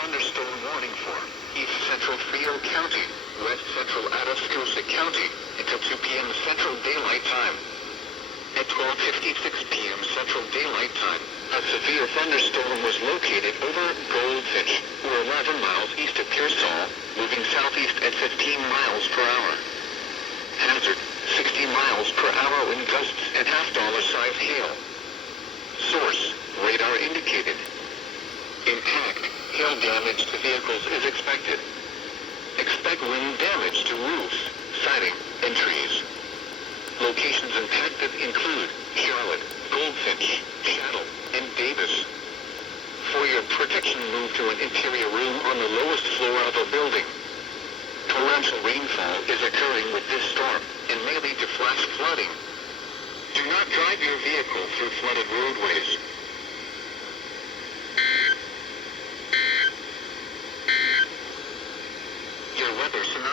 thunderstorm warning for East Central Frio County, West Central Atascosa County, until 2 p.m. Central Daylight Time. At 12:56 p.m. Central Daylight Time, a severe thunderstorm was located over Goldfinch, or 11 miles east of Pearsall, moving southeast at 15 miles per hour. Hazard, 60 miles per hour wind gusts and $half-size hail. Source, radar indicated. Impact, hail damage to vehicles is expected. Expect wind damage to roofs, siding, and trees. Locations impacted include Charlotte, Goldfinch, Chattel, and Davis. For your protection, move to an interior room on the lowest floor of a building. Torrential rainfall is occurring with this storm and may lead to flash flooding. Do not drive your vehicle through flooded roadways.